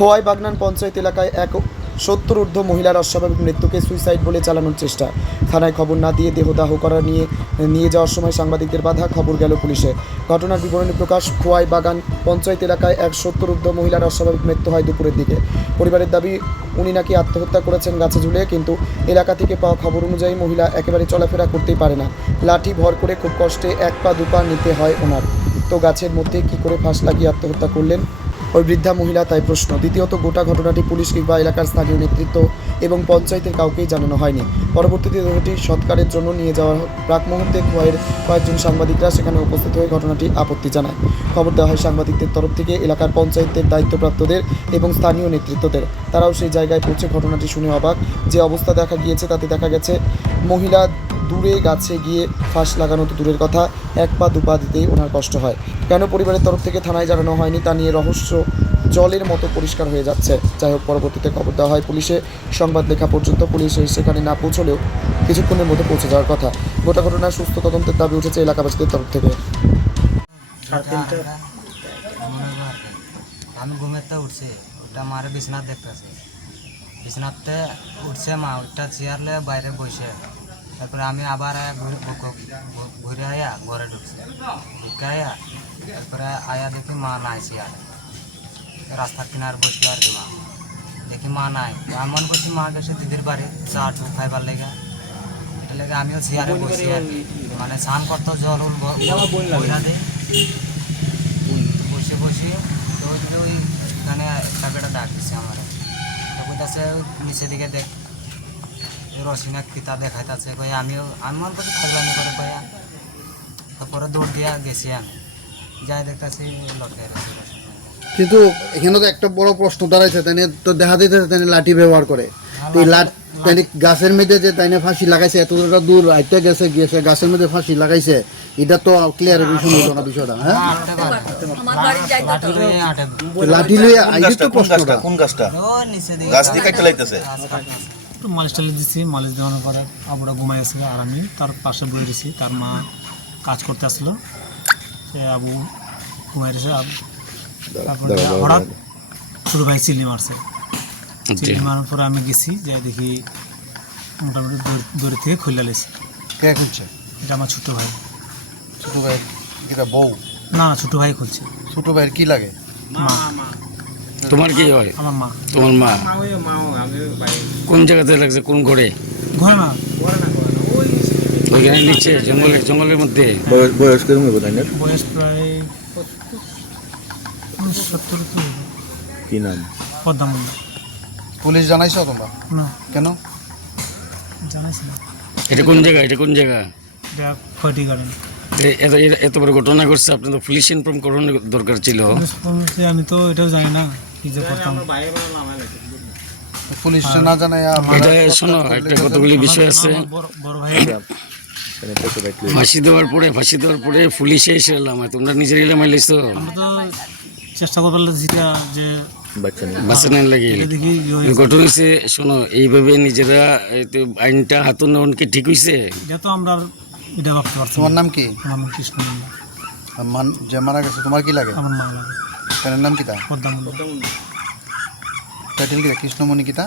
খোয়াই বাগনান পঞ্চায়েত এলাকায় এক সত্তর ঊর্ধ্ব মহিলার অস্বাভাবিক মৃত্যুকে সুইসাইড বলে চালানোর চেষ্টা। থানায় খবর না দিয়ে দেহদাহ করা নিয়ে নিয়ে যাওয়ার সময় সাংবাদিকদের বাধা, খবর গেল পুলিশে। ঘটনার বিবরণী প্রকাশ খোয়াই বাগান পঞ্চায়েত এলাকায় এক সত্তর ঊর্ধ্ব মহিলার অস্বাভাবিক মৃত্যু হয় দুপুরের দিকে। পরিবারের দাবি, উনি নাকি আত্মহত্যা করেছেন গাছে ঝুলে, কিন্তু এলাকা থেকে পাওয়া খবর অনুযায়ী মহিলা একেবারে চলাফেরা করতেই পারে না। লাঠি ভর করে খুব কষ্টে এক পা, দু পা নিতে হয় ওনার। তো গাছের মধ্যে কি করে ফাঁস লাগিয়ে আত্মহত্যা করলেন? ওই বৃদ্ধা মহিলা তাই প্রশ্ন। দ্বিতীয়ত, গোটা ঘটনাটি পুলিশ কিংবা এলাকার স্থানীয় নেতৃত্ব এবং পঞ্চায়েতের কাউকেই জানানো হয়নি। পরবর্তীতে দেহটি সৎকারের জন্য নিয়ে যাওয়ার প্রাক মুহূর্তে খোয়াইয়ের কয়েকজন সাংবাদিকরা সেখানে উপস্থিত হয়ে ঘটনাটি আপত্তি জানায়। খবর দেওয়া হয়, সাংবাদিকদের তরফ থেকে এলাকার পঞ্চায়েতের দায়িত্বপ্রাপ্তদের এবং স্থানীয় নেতৃত্বদের। তারাও সেই জায়গায় পৌঁছে ঘটনাটি শুনে অবাক। যে অবস্থা দেখা গিয়েছে, তাতে দেখা গেছে, মহিলা দূরে গাছে গিয়ে ফাঁস লাগানো তো দূরের কথা এক পা দুপা দিতেই ওনার কষ্ট হয়। কেন পরিবারের তরফ থেকে থানায় জানানো হয়নি তা নিয়ে রহস্য জলের মতো পরিষ্কার হয়ে যাচ্ছে। যাই হোক পরবর্তীতে খবর দেওয়া হয় পুলিশে। সংবাদ লেখা পর্যন্ত পুলিশ সেখানে না পৌঁছলেও কিছুক্ষণের মধ্যে পৌঁছে যাওয়ার কথা। গোটা ঘটনার সুস্থ তদন্তের দাবি উঠেছে এলাকাবাসীদের তরফ থেকে। আমি ঘুমের তো উঠছি ওটা মারে বিছনাথ দেখতেছি। বিছনাথতে উঠছে মা ওইটা চেয়ারলে বাইরে বসে। তারপরে আমি আবার ঘুরে- আয়া ঘরে ঢুকছি। ঢুকে আয়া তারপরে আয়া দেখি মা নাই চেয়ার রাস্তার কিনার বসল আর কি মা। দেখি মা নাই। আমি মনে করছি মা গেছে দিদির বাড়ি চা টু খাইবার লেগে। এর লেগে আমিও চেয়ারে বসি আর মানে স্নান করতে জল উল বইরা দিই। বসে বসে তো ওইদিকে ওই এখানে একটা বেটা ডাক দিচ্ছে আমার। তো ওই নিচে দিকে দেখ রসিনা পিতা দেখাইতাছে কই আমিও আমি মনে করছি ফাজলামি করে কয়া তারপরে দৌড় দিয়া গেছি আমি। যাই দেখতাছি লটকে কিন্তু এখানে তো একটা বড় প্রশ্ন দাঁড়াইছে তাই তো দেখা দিতেছে তাই লাঠি ব্যবহার করে। এই লাঠ তাই গাছের মধ্যে যে তাই ফাঁসি লাগাইছে এতটা দূর আইতে গেছে গিয়েছে গাছের মধ্যে ফাঁসি লাগাইছে এটা তো ক্লিয়ার বিষয় হইল না বিষয়টা হ্যাঁ? লাঠি লইয়া আটে। তো লাঠি লইয়া আইলে তো প্রশ্নটা। কোন গাছটা? গাছ দিয়ে কাটতে লাইতেছে একটু মালিশ টালিশ দিচ্ছি মালিশ দেওয়ানোর পরে আবুরা ঘুমাই আসছিল আর আমি তার পাশে বয়ে দিছি তার মা কাজ করতে আসলো। সে আবু ঘুমাই রয়েছে তারপরে হঠাৎ ছোটো ভাই চিল্লি মারছে। চিল্লি মারার পরে আমি গেছি যে দেখি মোটামুটি দড়ি- দড়ি থেকে খুলে লেছি কে খুলছে? এটা আমার ছোটো ভাই। ছোট ভাই এটা বউ? না ছোটো ভাই খুলছে। ছোট ভাইয়ের কি লাগে? মা। তোমার কি হয়? আমার মা। তোমার মা? কোন জায়গাতে লাগছে? কোন ঘরে? ঘরে মা। ওইখানে নিচে জঙ্গলে জঙ্গলের মধ্যে? বয়স বয়স হবে তাই বয়স প্রায় সত্তর তো কি নাম? পুলিশ জানাইছো তোমরা? না। কেন? জানাইছি না। এটা কোন জায়গা? এটা কোন জায়গা? এটা খয়টি গার্ডেন। এত বড় ঘটনা ঘটছে আপনি তো পুলিশ ইনফর্ম করানোর দরকার ছিল। আমি তো এটাও জানি না। কি যে করতাম? পুলিশ না জানাই এটা শোনো একটা কতগুলি বিষয় আছে। বড়- ভাই ফাঁসি দেওয়ার পরে ফাঁসি দেওয়ার পরে পুলিশে এসে এলাম তোমরা নিজের এলাম এলাইছো তো চেষ্টা করবার যেটা যে বাচ্চা নেন লাগে। এটা দেখি ইয়ে হয়েছে। ঘটনা হয়েছে শোনো এইভাবে নিজেরা আইনটা হাতে নেওয়ান কি ঠিক হয়েছে এটা তো আমরা এটা ভাবতে পারছি তোমার নাম কি? আমার কৃষ্ণ। মান যে মারা গেছে তোমার কি লাগে? আমার মা লাগে। তার? নাম কিতা টাইটেল কিতা কৃষ্ণমণি কিতা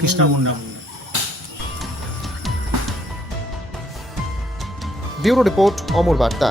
কৃষ্ণ মুন্ডা ব্যুরো রিপোর্ট অমর বার্তা।